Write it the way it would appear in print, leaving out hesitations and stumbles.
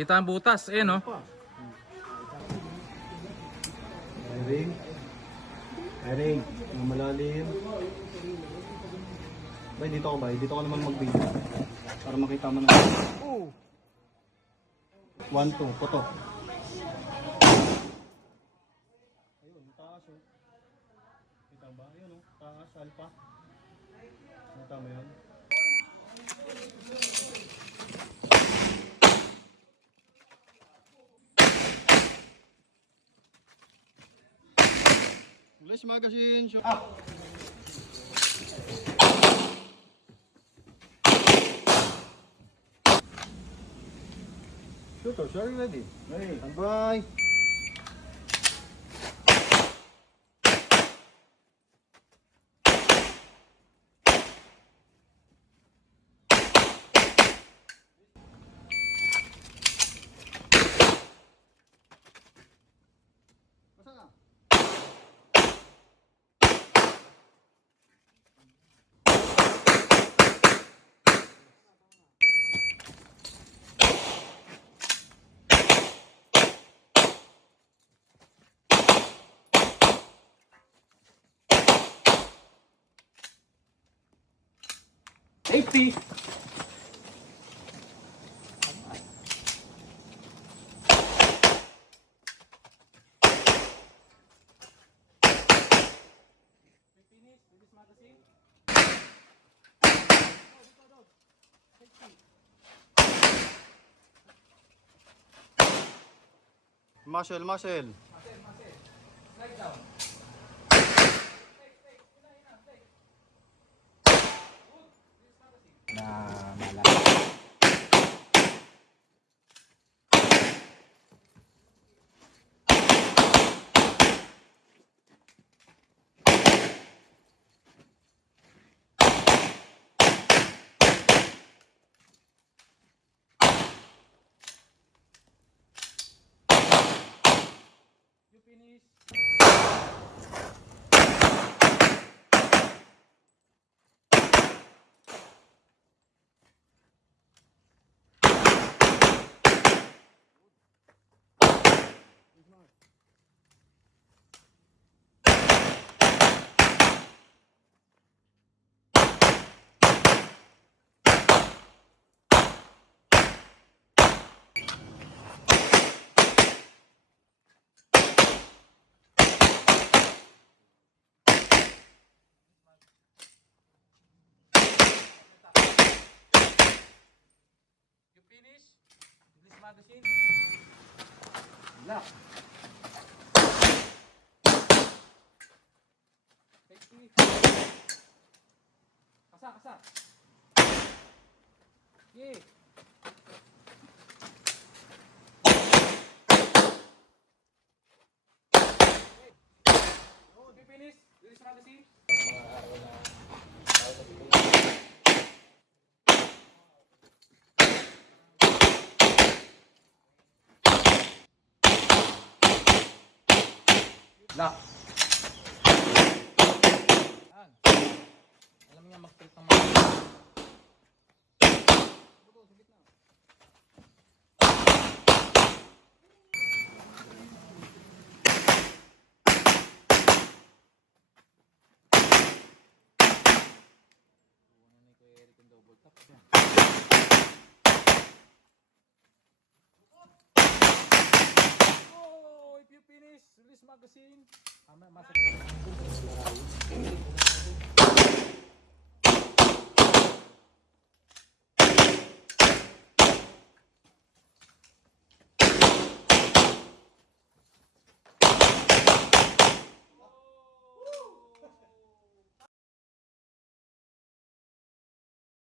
Kita ang butas, eh no? Airing. Airing. Ang malalim. Bay, dito ako bay. Dito ako naman mag-video. Para makita mo na. 1, 2. Puto. Ayun, taas oh. Kita ba? Ayun oh. Taas, alpha. Kita mo yun? Police magazine, shoot up! Shooter, sorry ready. Ready. Standby. Safety! Muscle, muscle. Slide down. Na malaki. You finish. You finish. Release magazine. Lock. Safety. Kasa, kasa. Yeah. You finish. Release magazine. Lock. Yan. Alam niya mag-tilt ng mga. Oh, if you finish, release magazine. Masakit.